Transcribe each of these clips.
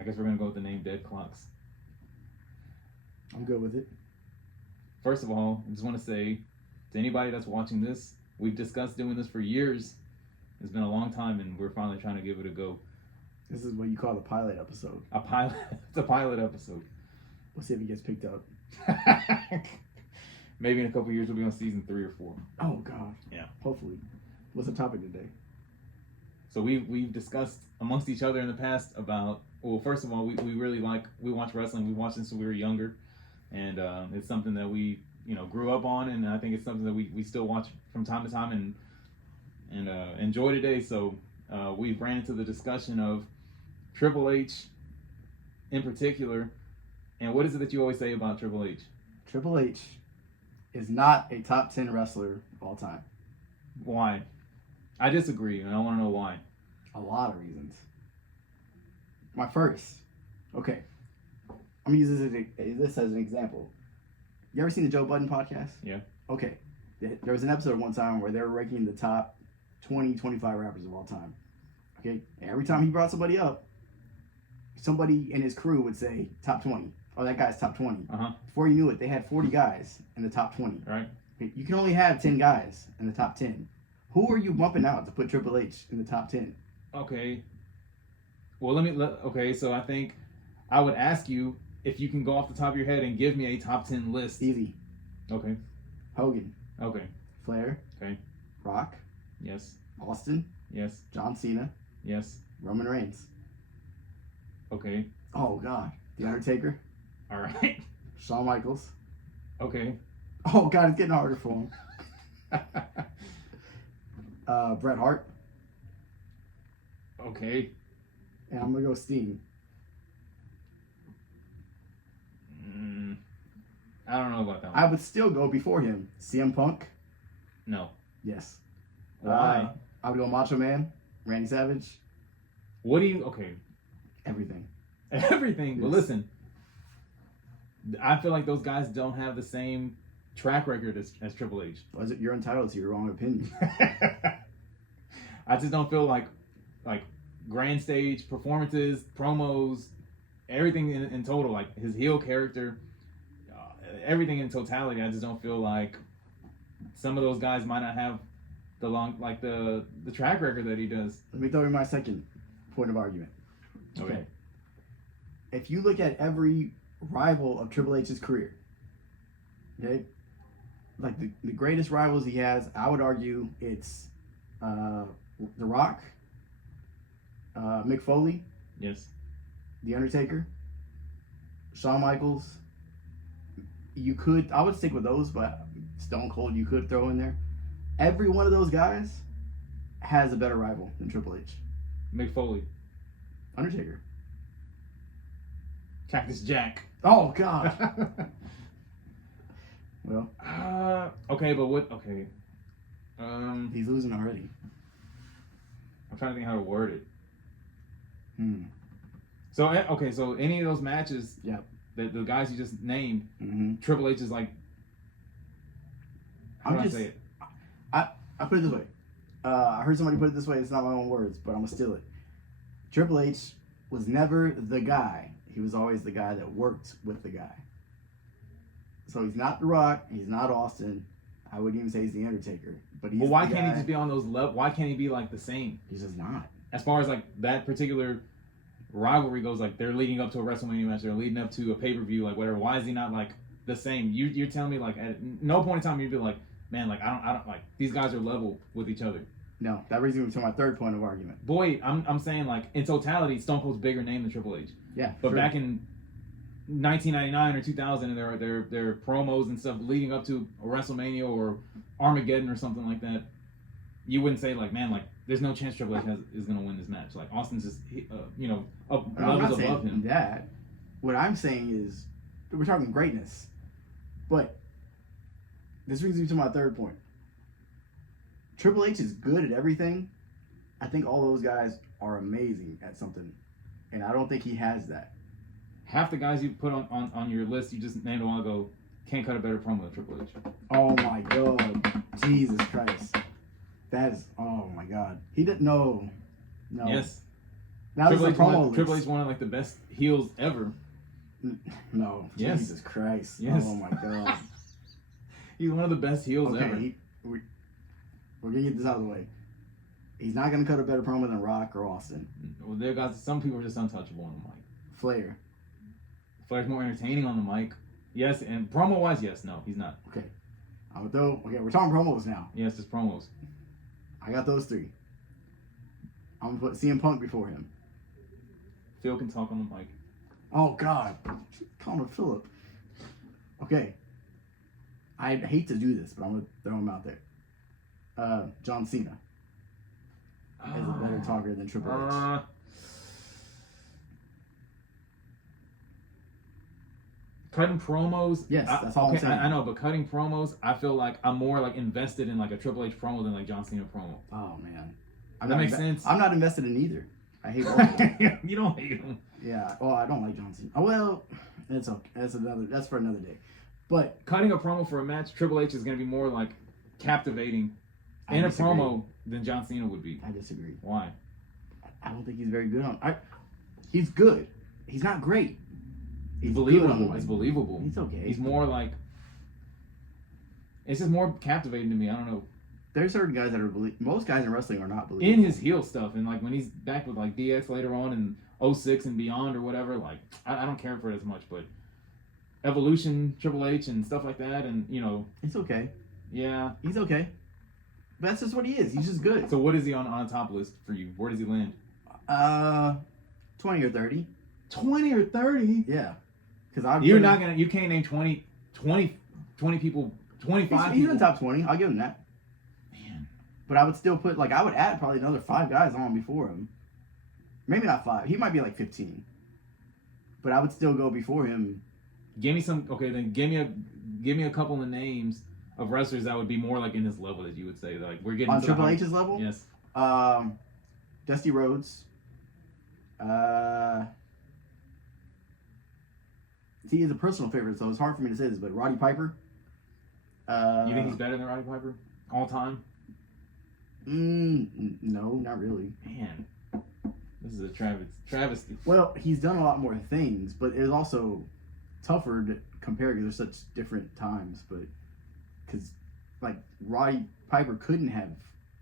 I guess we're gonna go with the name Dead Clocks. I'm good with it. First of all, I just want to say to anybody that's watching this, we've discussed doing this for years. It's been a long time, and we're finally trying to give it a go. This is what you call the pilot episode. A pilot. It's a pilot episode. We'll see if it gets picked up. Maybe in a couple years we'll be on season 3 or 4. Oh God. Yeah. Hopefully. What's the topic today? So we've discussed amongst each other in the past about, well, first of all, we really we watch wrestling. We watched since we were younger, and it's something that we grew up on, and I think it's something that we still watch from time to time and enjoy today. So we ran into the discussion of Triple H in particular, and what is it that you always say about Triple H? Triple H is not a top 10 wrestler of all time. Why? I disagree, and I want to know why. A lot of reasons. My first, okay, I'm gonna use this as an example. You ever seen the Joe Budden podcast? Yeah. Okay, there was an episode one time where they were ranking the top 20, 25 rappers of all time. Okay, and every time he brought somebody up, somebody in his crew would say top 20. Oh, that guy's top 20. Before you knew it, they had 40 guys in the top 20. Right. You can only have 10 guys in the top 10. Who are you bumping out to put Triple H in the top 10? Okay. Well, okay, so I think I would ask you if you can go off the top of your head and give me a top 10 list. Easy. Okay. Hogan. Okay. Flair. Okay. Rock. Yes. Austin. Yes. John Cena. Yes. Roman Reigns. Okay. Oh, God. The Undertaker. All right. Shawn Michaels. Okay. Oh, God, it's getting harder for him. Bret Hart. Okay. And I'm going to go Sting. I don't know about that one. I would still go before him. CM Punk. No. Yes. Why? I would go Macho Man. Randy Savage. What do you... Okay. Everything. Everything. Yes. But listen, I feel like those guys don't have the same track record as Triple H. Was it? You're entitled to your wrong opinion. I just don't feel like grand stage performances, promos, everything in total, like his heel character, everything in totality. I just don't feel like some of those guys might not have the track record that he does. Let me throw you my second point of argument. Okay. If you look at every rival of Triple H's career, okay, like the greatest rivals he has, I would argue it's The Rock, Mick Foley, Yes. The Undertaker, Shawn Michaels. I would stick with those, but Stone Cold you could throw in there. Every one of those guys has a better rival than Triple H. Mick Foley. Undertaker. Cactus Jack. Oh, God. Well. Okay, but what? Okay. He's losing already. I'm trying to think how to word it. So okay, so any of those matches, Yep. the guys you just named, Mm-hmm. Triple H is like. How do I say it? I put it this way. I heard somebody put it this way. It's not my own words, but I'm gonna steal it. Triple H was never the guy. He was always the guy that worked with the guy. So he's not The Rock. He's not Austin. I wouldn't even say he's the Undertaker. But he's. Well, why the can't guy. he just be on those levels? Why can't he be like the same? He's just not. As far as like that particular rivalry goes, like they're leading up to a WrestleMania match, they're leading up to a pay-per-view, like whatever. Why is he not like the same? You're telling me like at no point in time you'd be like, man, like I don't like these guys are level with each other. No, that brings me to my third point of argument. Boy, I'm saying like in totality, Stone Cold's bigger name than Triple H. Yeah, But sure. back in 1999 or 2000, and their promos and stuff leading up to a WrestleMania or Armageddon or something like that, you wouldn't say like, man, like there's no chance Triple H is gonna win this match. Like Austin's just up I'm not levels saying above him. that. What I'm saying is we're talking greatness, but this brings me to my third point. Triple H is good at everything. I think all those guys are amazing at something, and I don't think he has that. Half the guys you put on your list you just named a while ago can't cut a better promo than Triple H. Oh my God, Jesus Christ, that is, oh my God, he didn't know. No. Yes. Now there's a promo list. Triple H is one of like the best heels ever. No. Yes. Jesus Christ. Yes. Oh my God. He's one of the best heels ever. We're gonna get this out of the way. He's not gonna cut a better promo than Rock or Austin. Well, there guys. Some people are just untouchable on the mic. Flair. Flair's more entertaining on the mic. Yes, and promo wise, yes, no, he's not. Okay. We're talking promos now. Yes, just promos. I got those three. I'm gonna put CM Punk before him. Phil can talk on the mic. Oh God. Call him Philip. Okay. I hate to do this, but I'm gonna throw him out there. John Cena is a better talker than Triple H. Cutting promos. Yes, that's all I'm saying. I know, but cutting promos, I feel like I'm more like invested in like a Triple H promo than like John Cena promo. Oh man, That makes sense. I'm not invested in either. I hate both of them. You don't hate him. Yeah. Well, I don't like John Cena. Oh well, it's okay. That's for another day. But Cutting a promo for a match, Triple H is going to be more like captivating in a promo than John Cena would be. I disagree. Why? I don't think he's very good on. He's good. He's not great. He's believable. It's believable. He's okay. He's more like. It's just more captivating to me. I don't know. There's certain guys that are most guys in wrestling are not believable. In his heel stuff, and like when he's back with like DX later on in 06 and beyond or whatever, like I don't care for it as much, but Evolution, Triple H, and stuff like that, and you know, it's okay. Yeah, he's okay. But that's just what he is. He's just good. So what is he on a top list for you? Where does he land? 20 or 30. 20 or 30? Yeah. Because you can't name 20 people, 25 he's people. in the top 20. I'll give him that. Man. But I would still put, like, I would add probably another 5 guys on before him. Maybe not 5. He might be like 15. But I would still go before him. Give me some. Okay, then give me a couple of names of wrestlers that would be more like in his level that you would say. Like we're getting on Triple H's level. Yes. Dusty Rhodes. See, he's a personal favorite, so it's hard for me to say this, but Roddy Piper. You think he's better than Roddy Piper all time? No, not really. Man, this is a travesty. Well, he's done a lot more things, but it's also tougher to compare because there's such different times. But because like Roddy Piper couldn't have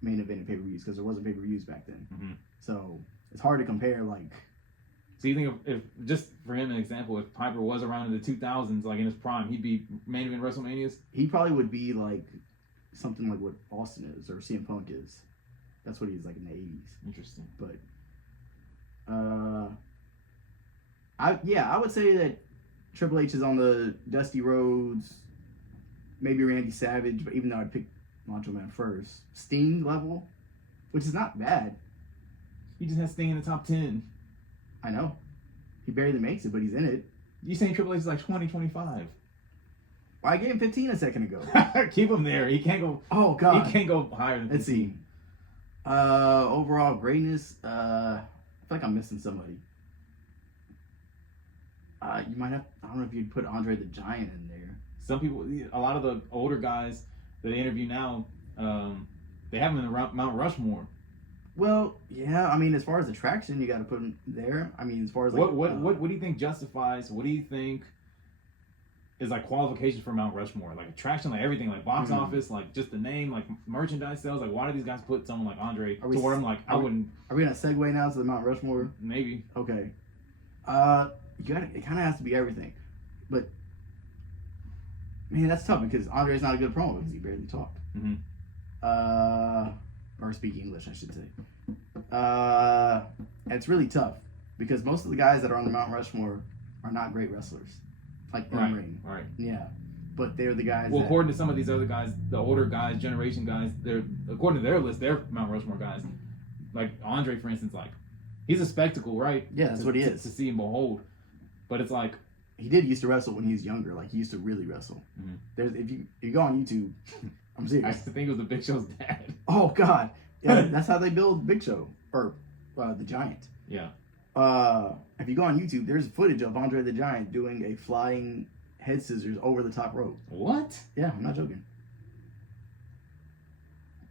main evented pay-per-views because there wasn't pay-per-views back then, so it's hard to compare. Like, so you think if just for him an example, if Piper was around in the 2000s, like in his prime, he'd be main event WrestleManias? He probably would be like something like what Austin is or CM Punk is. That's what he's like in the 80s. Interesting. But I would say that Triple H is on the Dusty Rhodes, maybe Randy Savage, but even though I'd pick Macho Man first, Sting level, which is not bad. He just has Sting in the top 10. I know. He barely makes it, but he's in it. You saying Triple H is like 20, 25? I gave him 15 a second ago. Keep him there. He can't go. Oh God, he can't go higher than 15. Let's see. Overall greatness. I feel like I'm missing somebody. You might have. I don't know if you'd put Andre the Giant in there. Some people, a lot of the older guys that they interview now, they have him in the Mount Rushmore. Well, yeah. I mean, as far as attraction, you got to put him there. I mean, as far as like, what do you think justifies? What do you think is like qualifications for Mount Rushmore? Like attraction, like everything, like box office, like just the name, like merchandise sales. Like why do these guys put someone like Andre to where I'm like I wouldn't? Are we gonna segue now to the Mount Rushmore? Maybe. Okay. You got it. Kind of has to be everything, but man, that's tough because Andre's not a good promo because he barely talked. Or speak English, I should say. It's really tough because most of the guys that are on the Mount Rushmore are not great wrestlers, like in ring. Right. Yeah, but they're the guys. Well, according to some of these other guys, the older guys, generation guys, they're according to their list, they're Mount Rushmore guys. Like Andre, for instance, like he's a spectacle, right? Yeah, that's what he is to see and behold. But it's like he did used to wrestle when he was younger. Like he used to really wrestle. There's if you go on YouTube, I'm serious. I think it was the Big Show's dad. Oh God, yeah, that's how they build Big Show or the Giant. Yeah. If you go on YouTube, there's footage of Andre the Giant doing a flying head scissors over the top rope. What? Yeah, I'm not joking.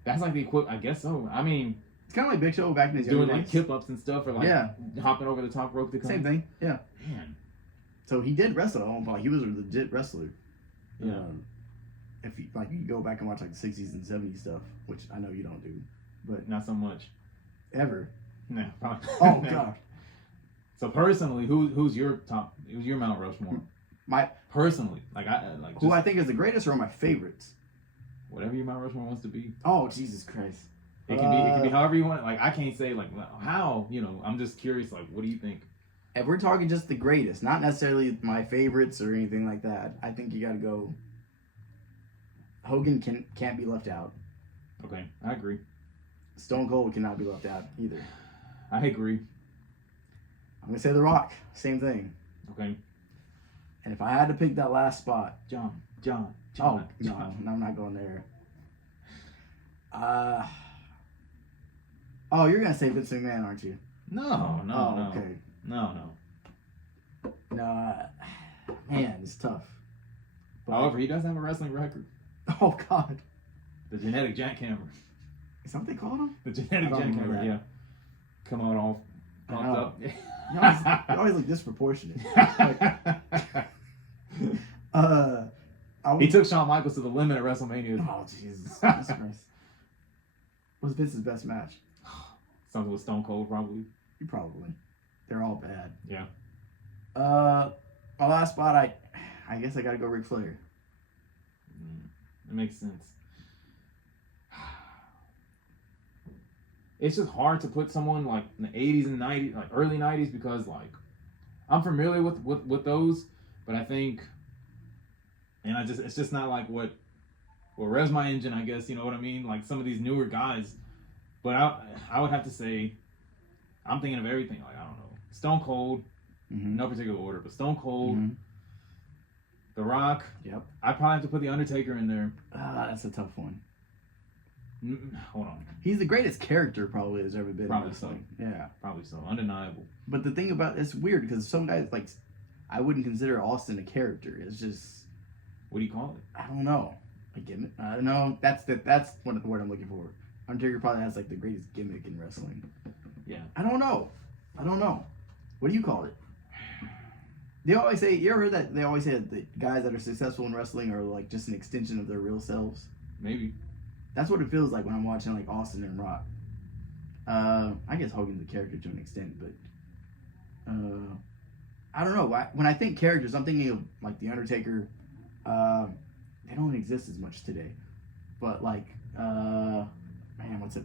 That's like the equivalent. I guess so. I mean, It's kind of like Big Show back in his doing younger like days. kip ups and stuff, or like Yeah. hopping over the top rope to come. Same thing. Yeah. Man, So he did wrestle at one point. He was a legit wrestler. yeah. If you like, you go back and watch like the 60s and 70s stuff, which I know you don't do, but Not so much. ever. No. Probably. Oh God. So personally, who's your top? Who's your Mount Rushmore? My Personally, like I like who just I think is the greatest or my favorites. whatever your Mount Rushmore wants to be. Oh Jesus Christ. It can be however you want. Like I can't say like how, you know. I'm just curious. Like, what do you think? If we're talking just the greatest, not necessarily my favorites or anything like that, I think you got to go. Hogan can't be left out. Okay, I agree. Stone Cold cannot be left out either. I agree. I'm gonna say The Rock, same thing. Okay, And if I had to pick that last spot, John. oh no, I'm not going there. Oh, you're gonna say Vince McMahon, aren't you? No, no. Okay. No. No, man, it's tough. But, However, he does have a wrestling record. oh God, The genetic jackhammer. is that what they called him? The genetic I don't remember jackhammer. that. Yeah. Come on, all pumped know. up. You always look disproportionate. He took Shawn Michaels to the limit at WrestleMania. Oh Jesus Christ! What's Vince's best match? Something with Stone Cold, probably. You probably. They're all bad. Yeah. My last spot, I guess I gotta go Ric Flair. It makes sense. It's just hard to put someone like in the 80s and 90s, like early 90s, because like I'm familiar with those, but I think, and it's just not like what revs my engine, I guess, you know what I mean? Like some of these newer guys, but I would have to say, I'm thinking of everything. Like I don't know, Stone Cold, no particular order, but Stone Cold, The Rock. Yep. I probably have to put the Undertaker in there. That's a tough one. Hold on. He's the greatest character probably there's ever been. Probably in wrestling. so. Yeah. Probably so. Undeniable. But the thing about it's weird because some guys like I wouldn't consider Austin a character. It's just What do you call it? I don't know. A gimmick? I don't know. That's the word I'm looking for. Undertaker probably has like the greatest gimmick in wrestling. Yeah. I don't know. What do you call it? They always say, you ever heard that? They always say that the guys that are successful in wrestling are like just an extension of their real selves. Maybe. That's what it feels like when I'm watching like Austin and Rock. I guess Hogan's a character to an extent, but I don't know. When I think characters, I'm thinking of like the Undertaker. They don't exist as much today, but like, man, what's it?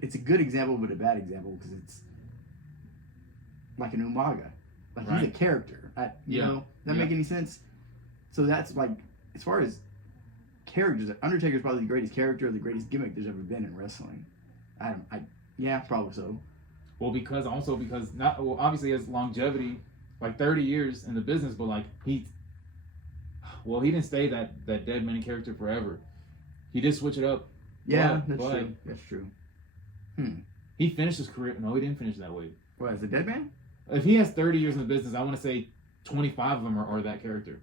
It's a good example, but a bad example because it's like an Umaga. Like he's a character. You know, that make any sense? So that's like, as far as characters, Undertaker's probably the greatest character, the greatest gimmick there's ever been in wrestling. Yeah, probably so. Well, because obviously he has longevity, like 30 years in the business, but like he didn't stay that dead man character forever. He did switch it up. Yeah, that's true. That's true. He finished his career. No, he didn't finish that way. What, is it Dead Man? If he has 30 years in the business, I want to say 25 of them are that character.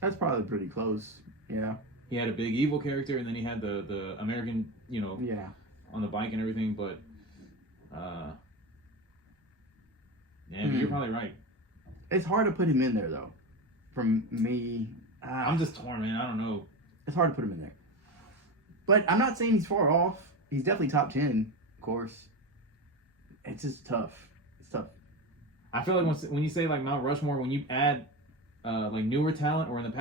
That's probably pretty close. Yeah. He had a big evil character, and then he had the American, on the bike and everything. But, you're probably right. It's hard to put him in there, though. From me, I'm just torn, man. I don't know. It's hard to put him in there. But I'm not saying he's far off. He's definitely top 10, of course. It's just tough. It's tough. I feel like when you say like Mount Rushmore, when you add like newer talent or in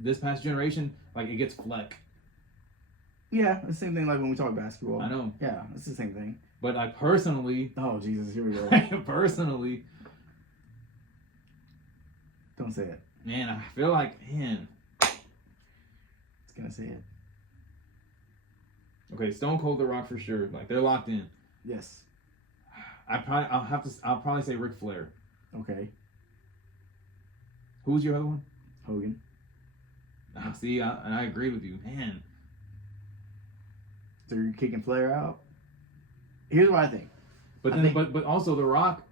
this past generation, like it gets fleck. Yeah, it's the same thing like when we talk basketball. I know. Yeah, it's the same thing. But like personally, oh Jesus, here we go. Personally, don't say it. Man, I feel like it's gonna say it. Okay, Stone Cold, The Rock for sure. Like they're locked in. Yes. I'll probably say Ric Flair. Okay. Who's your other one? Hogan. See, I agree with you, man. So you're kicking Flair out? Here's what I think. But also The Rock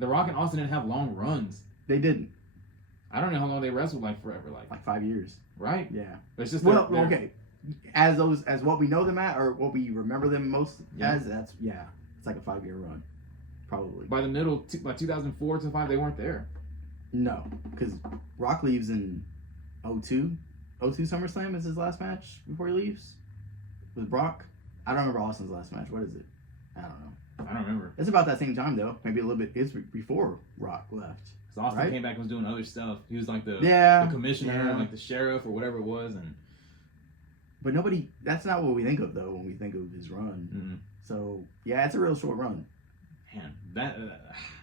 and Austin didn't have long runs. They didn't. I don't know how long they wrestled, like forever, like 5 years. Right? Yeah. But it's just okay. as what we know them at, or what we remember them most Yeah. as, it's like a 5-year run, probably. By the middle, by 2004 to 5, they weren't there. No, because Rock leaves in 02. 02 SummerSlam is his last match before he leaves with Brock. I don't remember Austin's last match. What is it? I don't know. I don't remember. It's about that same time though. Maybe a little bit. It's before Rock left. So Austin Right? came back and was doing other stuff. He was like the commissioner, yeah. like the sheriff or whatever it was, and But nobody. That's not what we think of though when we think of his run. mm-hmm. So yeah, it's a real short run. Man, that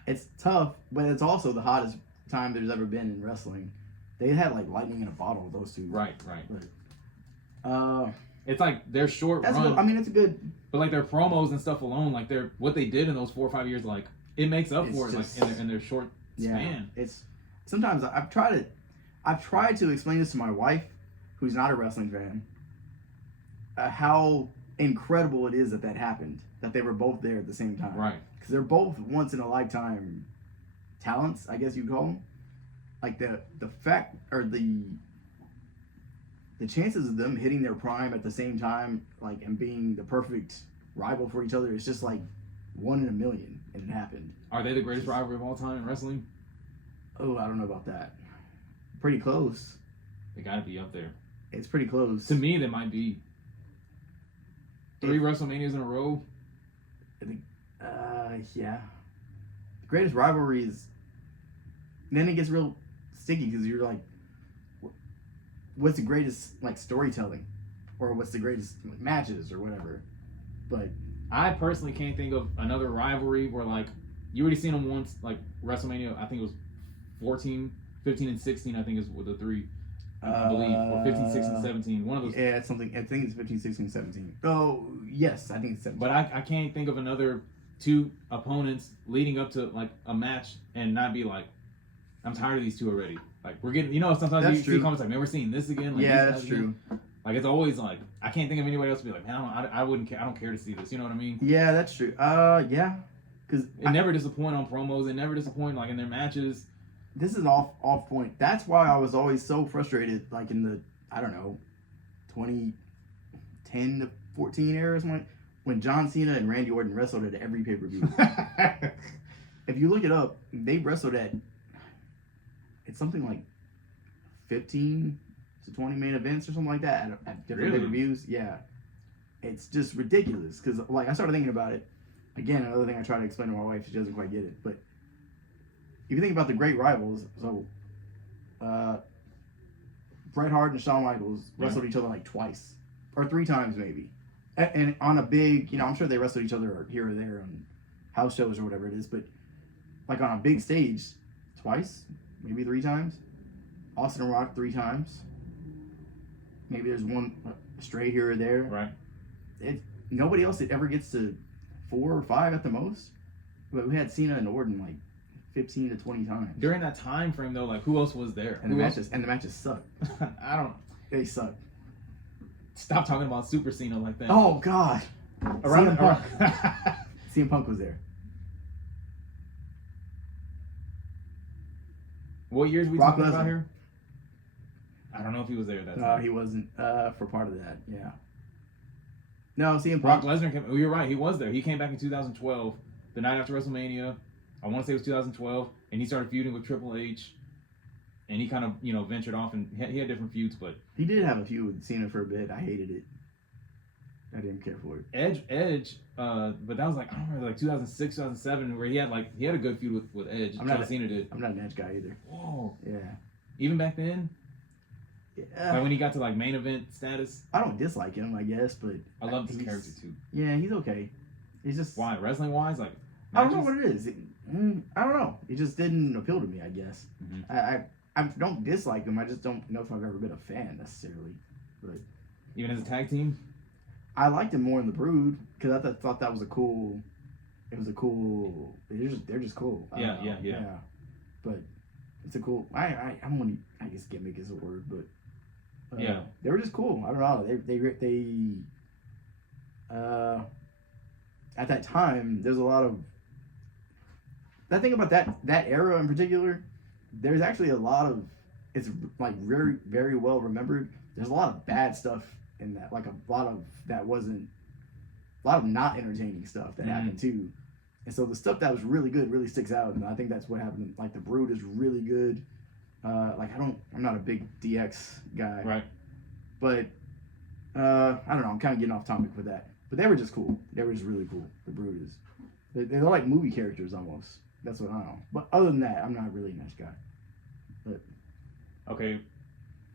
It's tough, but it's also the hottest time there's ever been in wrestling. They had like lightning in a bottle. Those two. right. But, It's like their short that's run. good. I mean, it's a good. But like their promos and stuff alone, like what they did in those 4 or 5 years, like it makes up It's for it, just- like in their short Yeah, span. it's sometimes I've tried to explain this to my wife, who's not a wrestling fan, how incredible it is that happened, that they were both there at the same time. Right. Because they're both once in a lifetime talents, I guess you'd call them. Like the fact or the chances of them hitting their prime at the same time, like, and being the perfect rival for each other is just like 1 in a million, and it happened. Are they the greatest rivalry of all time in wrestling? Oh, I don't know about that. Pretty close. They got to be up there. It's pretty close. To me, they might be 3 WrestleManias in a row. Yeah. The greatest rivalries. Then it gets real sticky because you're like, what's the greatest like storytelling, or what's the greatest matches or whatever. But I personally can't think of another rivalry where like you already seen them once, like WrestleMania. I think it was 14, 15, and 16. I think is with the 3. I believe, or 15, 16, 17. One of those. Yeah, it's something. I think it's 15, 16, 17. Oh, yes, I think it's 17. But I can't think of another 2 opponents leading up to like a match and not be like, I'm tired of these 2 already. Like we're getting, sometimes That's you true. see comments like, man, we're seeing this again. Like, yeah, these that's guys true. again. Like it's always like I can't think of anybody else to be like, man, I wouldn't care. I don't care to see this. You know what I mean? Yeah, that's true. Yeah, because It never disappoint on promos. It never disappoint like in their matches. this is an off point. That's why I was always so frustrated, like in the 2010 to 14 era, or something, when John Cena and Randy Orton wrestled at every pay per view. If you look it up, they wrestled at it's something like 15 to 20 main events or something like that at different Really? pay per views. Yeah, it's just ridiculous because like I started thinking about it. Again, another thing I try to explain to my wife, she doesn't quite get it, but if you think about the great rivals, so Bret Hart and Shawn Michaels wrestled each other like twice or 3 times maybe, and on a big, I'm sure they wrestled each other here or there on house shows or whatever it is, but like on a big stage, twice, maybe 3 times. Austin and Rock 3 times. Maybe there's one stray here or there. Right. Nobody else ever gets to 4 or 5 at the most. But we had Cena and Orton like 15 to 20 times. During that time frame though, like who else was there? And the matches suck. I don't. They suck. Stop talking about Super Cena like that. Oh God. Around CM Punk was there. What years we Brock talking about Lesnar. here? I don't know if he was there that No, time. he wasn't for part of that. Yeah. No, CM Brock Punk. Lesnar came. Oh, you're right. He was there. He came back in 2012, the night after WrestleMania. I want to say it was 2012, and he started feuding with Triple H. And he kind of, ventured off, and he had different feuds. But He did have a feud with Cena for a bit. I hated it. I didn't care for it. Edge, but that was like I don't remember, like 2006, 2007, where he had a good feud with Edge. John Cena did. I'm not an Edge guy either. Whoa. Yeah. Even back then, Yeah. like when he got to like main event status, I don't dislike him, I guess, but I love his he's- character too. Yeah, he's okay. He's just Why wrestling wise, like I don't know matches? what it is. I don't know. It just didn't appeal to me, I guess. Mhm. I don't dislike him. I just don't know if I've ever been a fan necessarily. But Even as a tag team. I liked him more in the Brood because I thought that was a cool. It was a cool. They're just cool. I don't know. Yeah. But it's a cool. I guess gimmick is a word, but Yeah. they were just cool. I don't know. They at that time there's a lot of that thing about that era in particular. There's actually a lot of it's like very very well remembered. There's a lot of bad stuff and that like a lot of that wasn't a lot of not entertaining stuff that happened too. And so the stuff that was really good really sticks out, and I think that's what happened. Like the Brood is really good. I'm not a big DX guy, Right. but I don't know. I'm kind of getting off topic with that. But they were just cool. They were just really cool. The Brood is. They're like movie characters almost. That's what I know. But other than that, I'm not really a nice guy. But Okay,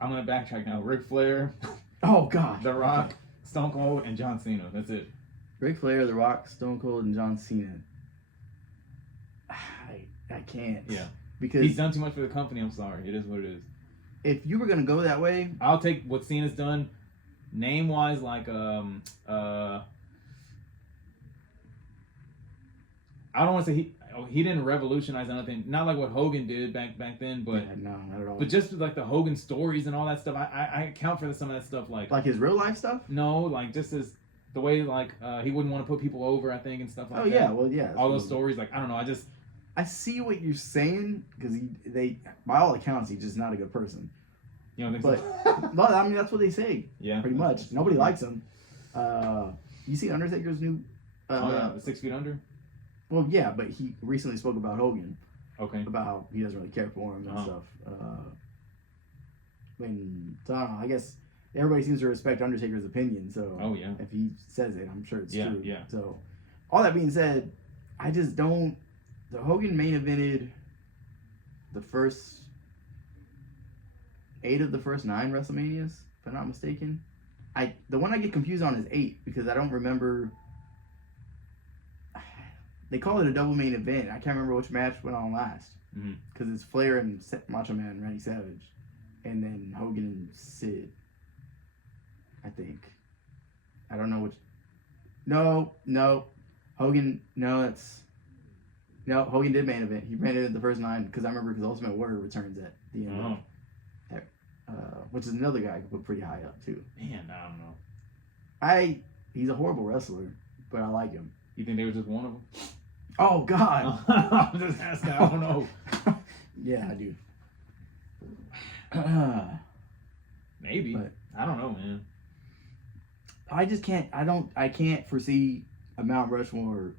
I'm gonna backtrack now. Ric Flair, oh gosh, The Rock, Stone Cold, and John Cena. That's it. Ric Flair, The Rock, Stone Cold, and John Cena. I can't. Yeah. Because He's done too much for the company. I'm sorry. It is what it is. if you were gonna go that way, I'll take what Cena's done, name wise, like I don't want to say he didn't revolutionize anything. Not like what Hogan did back then, but yeah, no, not at all. but just like the Hogan stories and all that stuff. I account for some of that stuff like his real life stuff. no, like just as the way like he wouldn't want to put people over, I think, and stuff like that. Yeah, well, yeah. All those stories, like I don't know, I see what you're saying because they by all accounts he's just not a good person. you don't think But so? no, I mean that's what they say. Yeah, Pretty much. Nobody likes him. You see Undertaker's new. Oh yeah, 6 feet under. Well, yeah, but he recently spoke about Hogan, Okay. about how he doesn't really care for him and stuff. And so I don't know. I guess everybody seems to respect Undertaker's opinion. So Oh yeah. if he says it, I'm sure it's true. Yeah. So all that being said, I just don't. The Hogan main evented the first 8 of the first 9 WrestleManias, if I'm not mistaken. The one I get confused on is 8 because I don't remember. They call it a double main event. I can't remember which match went on last because it's Flair and Macho Man and Randy Savage, and then Hogan and Sid. I think. I don't know which. No, Hogan. No, Hogan did main event. He main evented the first 9 because I remember because Ultimate Warrior returns at the end. Which is another guy I could put pretty high up too. Man, I don't know. He's a horrible wrestler, but I like him. You think they were just one of them? Oh God! I'm just asking. I don't know. Yeah, I do. Maybe. But I don't know, man. I just can't. I can't foresee a Mount Rushmore.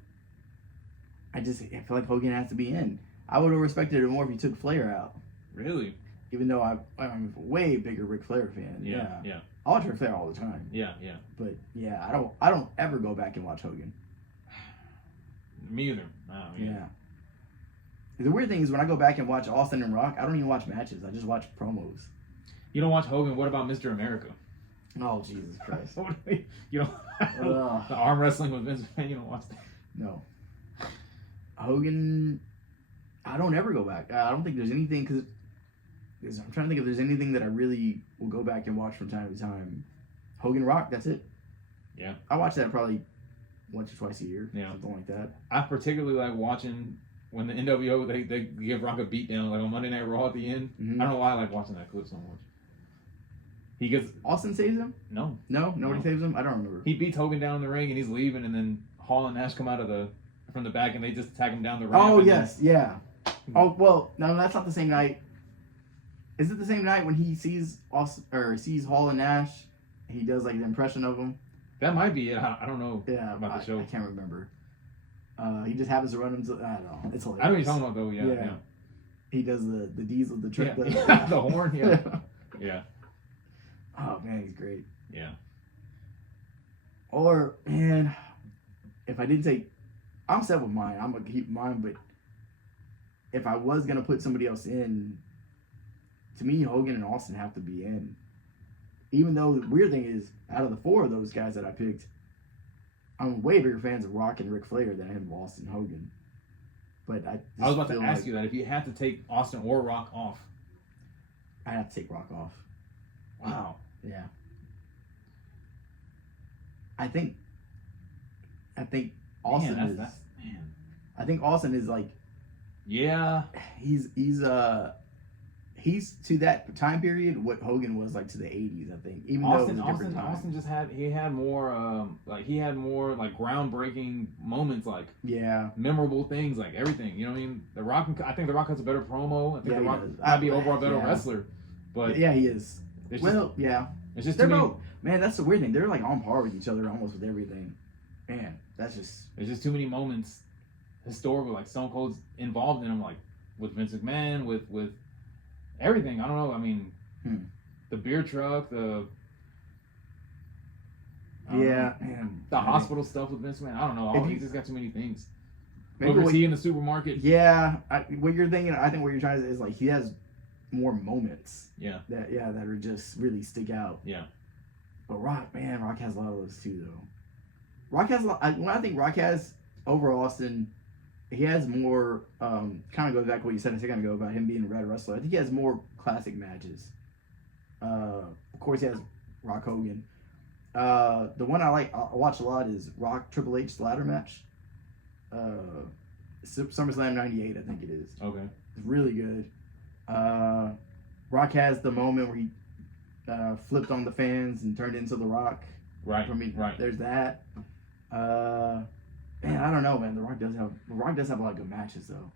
I feel like Hogan has to be in. I would have respected it more if he took Flair out. Really? Even though I'm a way bigger Ric Flair fan. Yeah. I watch Ric Flair all the time. Yeah. But yeah, I don't ever go back and watch Hogan. Me either. Yeah. The weird thing is when I go back and watch Austin and Rock, I don't even watch matches. I just watch promos. You don't watch Hogan. What about Mr. America? Oh Jesus Christ! You know, the arm wrestling with Vince McMahon. You don't watch that. No. Hogan, I don't ever go back. I don't think there's anything because I'm trying to think if there's anything that I really will go back and watch from time to time. Hogan Rock, that's it. Yeah. I watch that probably once or twice a year. Yeah. Something like that. I particularly like watching when the NWO they give Rock a beatdown like on Monday Night Raw at the end. Mm-hmm. I don't know why I like watching that clip so much. He gets Austin saves him? no. Nobody saves him? I don't remember. He beats Hogan down in the ring and he's leaving, and then Hall and Nash come out of from the back and they just attack him down the ramp. Oh and yes, yeah. Oh well, no, that's not the same night. Is it the same night when he sees sees Hall and Nash? He does like an impression of him. That might be it. I don't know. Yeah, about the show. I can't remember. He just happens to run into. I don't know. It's hilarious. I know what you're talking about though. Yeah. He does the diesel, the trick, Yeah. The horn. Yeah. Yeah. Oh man, he's great. Yeah. Or man, if I didn't take, I'm set with mine. I'm gonna keep mine. But if I was gonna put somebody else in, to me, Hogan and Austin have to be in. Even though the weird thing is, out of the 4 of those guys that I picked, I'm way bigger fans of Rock and Ric Flair than I am of Austin and Hogan. But I was about to ask you that if you had to take Austin or Rock off. I have to take Rock off. Wow. Yeah. I think Austin is. Man. I think Austin is like. Yeah. He's to that time period what Hogan was like to the 80s. I think even though it was a different time. Austin just had more groundbreaking moments, like memorable things, like everything. You know what I mean? I think The Rock has a better promo. I think The Rock might be overall better wrestler. But yeah, he is. It's well, yeah. It's just They're too many. both, man, that's the weird thing. They're like on par with each other almost with everything. Man, that's just. There's just too many moments, historical, like Stone Cold's involved in them, like with Vince McMahon, with everything. I don't know. I mean, the beer truck, I don't know. Man. The hospital stuff with Vince McMahon. I don't know. If He you- just got too many things. Maybe Booker what- T in the supermarket. Yeah, what you're thinking, I think what you're trying to say is like he has more moments. Yeah. That are just really stick out. Yeah. But Rock has a lot of those too, though. Rock has a lot. When I think Rock has over Austin, he has more. Kind of goes back to what you said a second ago about him being a rad wrestler. I think he has more classic matches. Of course, he has Rock Hogan. The one I watch a lot is Rock Triple H ladder match. SummerSlam '98, I think it is. Okay. It's really good. Rock has the moment where he flipped on the fans and turned into The Rock. Right. I mean, right. There's that. Man, I don't know, man. The Rock does have a lot of good matches though.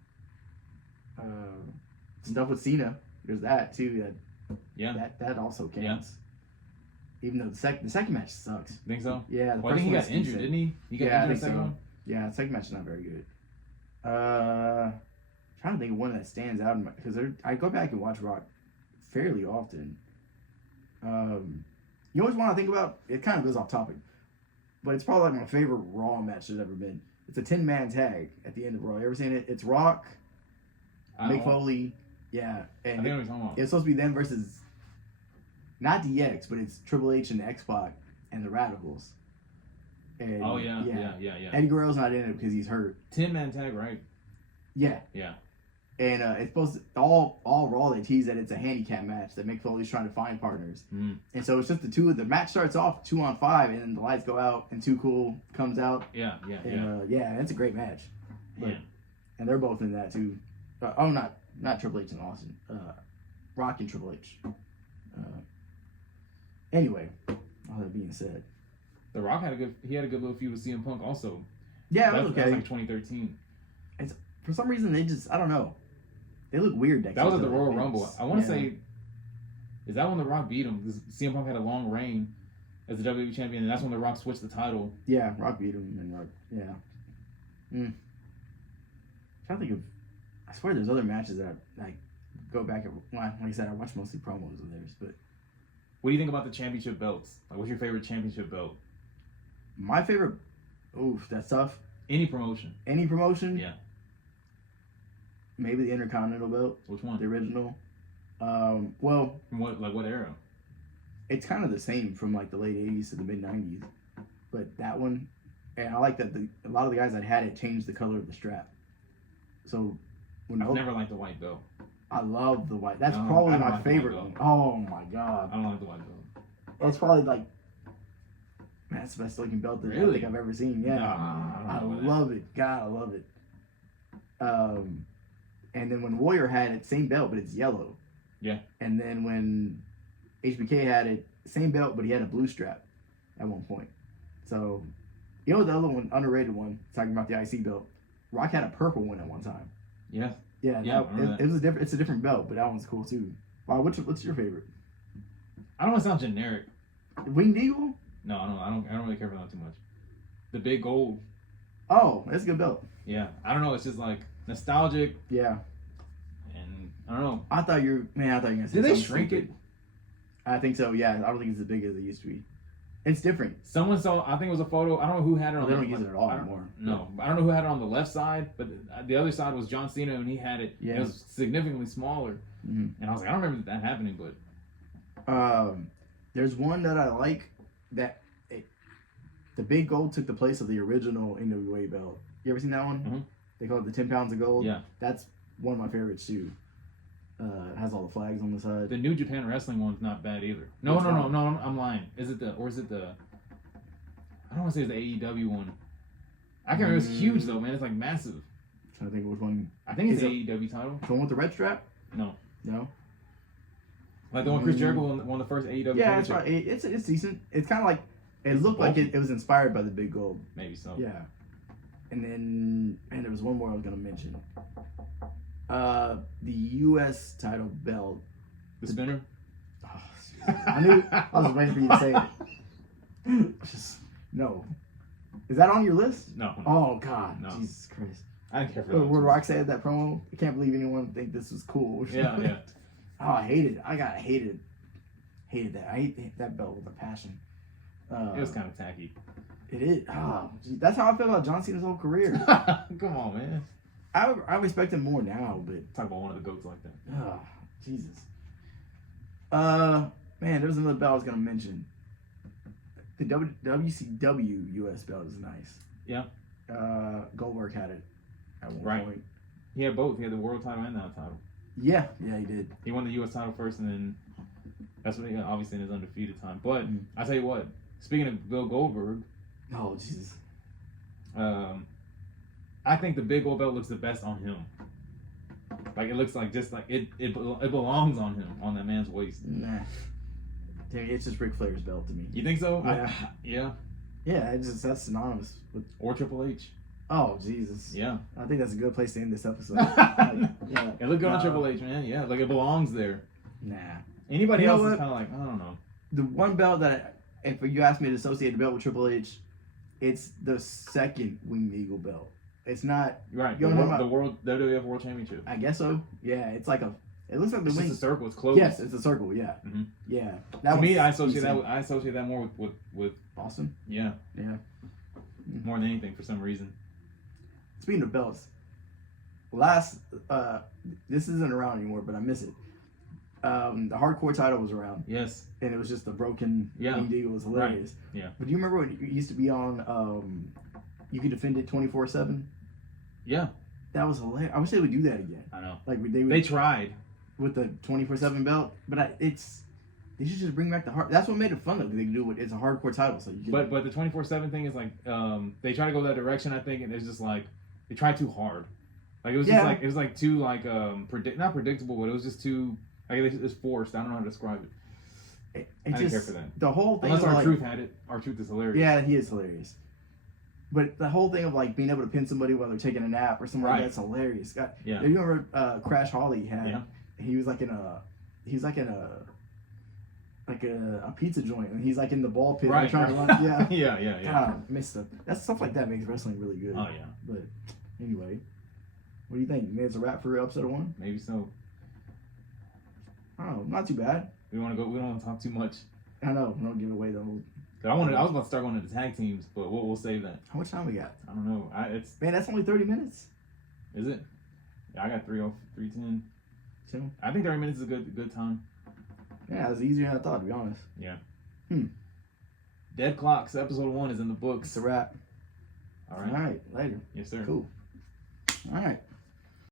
Stuff with Cena. There's that too. That also counts. Yeah. Even though the second match sucks. Think so? Yeah. Well, I think he got injured, didn't he? He got injured in the second one? Yeah, the second match is not very good. Trying to think of one that stands out because I go back and watch Rock fairly often. You always want to think about it. Kind of goes off topic, but it's probably like my favorite Raw match there's ever been. It's a 10-man tag at the end of Raw. You ever seen it? It's Rock, Mick Foley, and I think what you're talking about. it's supposed to be them versus not DX, but it's Triple H and X-Pac and the Radicals. And, Oh yeah. Eddie Guerrero's not in it because he's hurt. 10-man tag, right? Yeah. Yeah. And it's supposed to all Raw they tease that it's a handicap match that Mick Foley's trying to find partners. Mm. And so it's just the two of the match starts off 2-on-5 and then the lights go out and Too Cool comes out. Yeah. And, it's a great match. But, Yeah. And they're both in that too. Not Triple H and Austin. Rock and Triple H. Anyway, all that being said. The Rock had a good little feud with CM Punk also. Yeah, that it was okay. That was like 2013. For some reason they just, I don't know. They look weird next That was to at the each other. Royal Rumble. I want to say, is that when The Rock beat him? Because CM Punk had a long reign as the WWE champion, and that's when The Rock switched the title. Yeah, Rock beat him, and Rock, yeah. I'm trying to think of, I swear there's other matches that I go back and, like I said, I watch mostly promos of theirs, but. What do you think about the championship belts? Like, what's your favorite championship belt? My favorite, that's tough. Any promotion. Any promotion? Yeah. Maybe the Intercontinental belt. Which one? The original. Well. From what era? It's kind of the same from like the late 80s to the mid 90s. But that one, and I like that a lot of the guys that had it changed the color of the strap. So I've never liked the white belt. I love the white. That's I probably don't my like the favorite white one. belt. Oh my god. I don't like the white belt. It's probably like, man, that's the best looking belt that I Really? think I've ever seen. Yeah. Nah, I don't know about love it. God, I love it. And then when Warrior had it, same belt, but it's yellow. Yeah. And then when HBK had it, same belt, but he had a blue strap at one point. So, you know the other one, underrated one, talking about the IC belt. Rock had a purple one at one time. Yeah. Yeah, Yeah, I remember it that. was a different. It's a different belt, but that one's cool too. Wow, what's your favorite? I don't want to sound generic. Winged Eagle? No, I don't really care for that too much. The big gold. Oh, that's a good belt. Yeah. I don't know. It's just like nostalgic, Yeah. and I don't know. I thought you were gonna say Did they something shrink stupid. it? I think so. Yeah, I don't think it's as big as it used to be. It's different. Someone saw. I think it was a photo. I don't know who had it on. They don't use it at all I don't- anymore. No, I don't know who had it on the left side, but the other side was John Cena, and he had it. Yeah. It was significantly smaller, Mhm. and I was like, I don't remember that happening, but There's one that I like the big gold took the place of the original NWA belt. You ever seen that one? Mhm. They call it the 10 pounds of gold. Yeah. That's one of my favorites too. It has all the flags on the side. the New Japan Wrestling one's not bad either. No, Which no, no, one? no, I'm lying. Is it the? I don't want to say it's the AEW one. I can't remember. It's huge though, man. It's like massive. trying to think of which one. I think it's Is the it- AEW title. The one with the red strap? No, No. like the one Chris Jericho won the first AEW. Yeah, it's championship. right. It's decent. It's kind of like it It's looked like bulky. it was inspired by the big gold. Maybe so. Yeah. And then, and there was one more I was gonna mention. The U.S. title belt. The spinner. Oh, I knew. I was waiting for you to say it. Just no. Is that on your list? No. Oh God, No. Jesus Christ. I didn't care for What that. Rock said that promo? I can't believe anyone would think this was cool. Yeah. Oh, I hated it. Hated that. I hate that belt with a passion. It was kind of tacky. It is. Oh, geez. That's how I feel about John Cena's whole career. Come on, man. I respect him more now, but Talk about one of the goats like that. oh, Jesus. Man, there was another belt I was gonna mention. The WCW US belt is nice. Yeah. Goldberg had it at one Right. point. He had both. He had the world title and that title. Yeah, he did. He won the U.S. title first, and then that's what he got, obviously in his undefeated time. But I tell you what, speaking of Bill Goldberg, Oh, Jesus. I think the big gold belt looks the best on him. Like it looks like just like it belongs on him, on that man's waist. Nah. Dude, it's just Ric Flair's belt to me. You think so? Yeah. Yeah. Yeah, that's synonymous with. Or Triple H. Oh, Jesus. Yeah. I think that's a good place to end this episode. Yeah. It looked good on Triple H, man. Yeah, like it belongs there. Nah. Anybody You know else is what? kind of like, I don't know. The one belt that, if you ask me to associate the belt with Triple H, it's the second Winged Eagle belt. It's not. Right. You The, know world, what the world WWF World Championship. I guess so. Yeah, it's like a. It looks like the It's wing. just a circle. It's closed. Yes, it's a circle. Yeah. Mhm. Yeah. To me, I was associate that more with Boston. yeah. Yeah. More than anything for some reason. Speaking of belts, this isn't around anymore, but I miss it. The hardcore title was around, Yes. and it was just the broken Yeah. Winged Eagle. It was hilarious. Right. Yeah. But do you remember when it used to be on? You could defend it 24/7. Yeah. That was hilarious. I wish they would do that again. I know. Like they would They tried. with the 24/7 belt, but they should just bring back the hard. That's what made it fun though. They could do it. It's a hardcore title, so you can. But the 24/7 thing is like they try to go that direction, I think, and it's just like they try too hard. Like it was just like it was like too like not predictable, but it was just too like it's forced. I don't know how to describe it. I didn't care for that. The whole thing. Unless of, our like, truth had it. Our truth is hilarious. Yeah, he is hilarious. But the whole thing of like being able to pin somebody while they're taking a nap or something like that's hilarious. God, Yeah. You remember Crash Holly had? Yeah. He was like in a pizza joint, and he's like in the ball pit. Right. Trying to run. Yeah. Yeah. God, I missed it. That's stuff like that makes wrestling really good. Oh yeah. But anyway, what do you think? Maybe it's a wrap for episode 1? Maybe so. I don't know, not too bad. We don't want to talk too much. I know, we don't give away the whole. I was about to start going to the tag teams, but we'll save that. How much time we got? I don't know. It's Man, that's only 30 minutes. Is it? Yeah, I got 3:10. So, I think 30 minutes is a good time. yeah, it was easier than I thought, to be honest. Yeah. Hmm. Dead Clocks, episode 1 is in the books. It's a wrap. All All right. right, later. Yes, sir. Cool. All right.